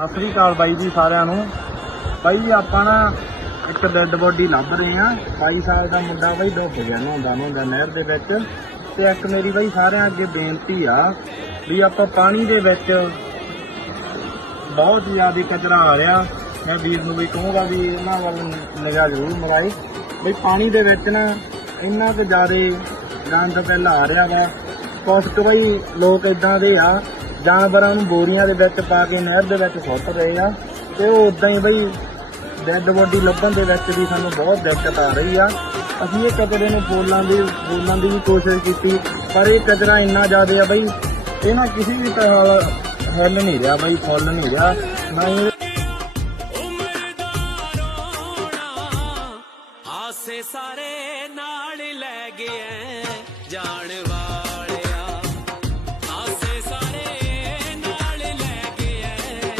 ਸਤਿ ਸ੍ਰੀ ਅਕਾਲ ਬਾਈ ਜੀ ਸਾਰਿਆਂ ਨੂੰ। ਬਾਈ ਜੀ ਆਪਾਂ ਨਾ ਇੱਕ ਡੈੱਡ ਬੋਡੀ ਲੱਭ ਰਹੇ ਆ 22 ਸਾਲ ਦਾ ਮੁੰਡਾ ਬਾਈ ਡੁੱਬ ਗਿਆ ਨਹਾਉਂਦਾ ਨਹਾਉਂਦਾ ਨਹਿਰ ਦੇ ਵਿੱਚ। ਤੇ ਇੱਕ ਮੇਰੀ ਬਾਈ ਸਾਰਿਆਂ ਅੱਗੇ ਬੇਨਤੀ ਆ ਵੀ ਆਪਾਂ ਪਾਣੀ ਦੇ ਵਿੱਚ ਬਹੁਤ ਜ਼ਿਆਦਾ ਕਚਰਾ ਆ ਰਿਹਾ। ਮੈਂ ਵੀਰ ਨੂੰ ਵੀ ਕਹੂੰਗਾ ਵੀ ਇਹਨਾਂ ਵੱਲ ਨਿਗਾਹ ਜ਼ਰੂਰ ਮਰਾਈ। ਬਈ ਪਾਣੀ ਦੇ ਵਿੱਚ ਨਾ ਇੰਨਾ ਕੁ ਜ਼ਿਆਦਾ ਗੰਦ ਪਹਿਲਾਂ ਆ ਰਿਹਾ ਵਾ। ਕੁਛ ਕੁ ਬਈ, ਲੋਕ ਇਦਾਂ ਦੇ ਆ ਜਾਨਵਰਾਂ ਨੂੰ ਬੋਰੀਆਂ ਦੇ ਵਿੱਚ ਪਾ ਕੇ ਨਹਿਰ ਦੇ ਵਿੱਚ ਸੁੱਟ ਰਹੇ ਆ ਤੇ ਉਹ ਉਦਾਂ ਹੀ ਬਈ ਡੈੱਡ ਬੋਡੀ ਲੱਭਣ ਦੇ ਵਿੱਚ ਵੀ ਸਾਨੂੰ ਬਹੁਤ ਦਿੱਕਤ ਆ ਰਹੀ ਆ। ਅਸੀਂ ਇਹ ਕਚਰੇ ਨੂੰ ਬੋਲਾਂ ਦੀ ਬੋਲਾਂ ਦੀ ਵੀ ਕੋਸ਼ਿਸ਼ ਕੀਤੀ, ਪਰ ਇਹ ਕਚਰਾ ਇੰਨਾ ਜ਼ਿਆਦਾ ਆ ਬਈ ਇਹ ਨਾ ਕਿਸੇ ਵੀ ਤਰ੍ਹਾਂ ਹੱਲ ਨਹੀਂ ਰਿਹਾ ਬਈ, ਫੁੱਲ ਨਹੀਂ ਰਿਹਾ। ਮੈਂ ਸਾਰੇ ਨਾਲ ਲੈ ਗਏ ਜਾਣ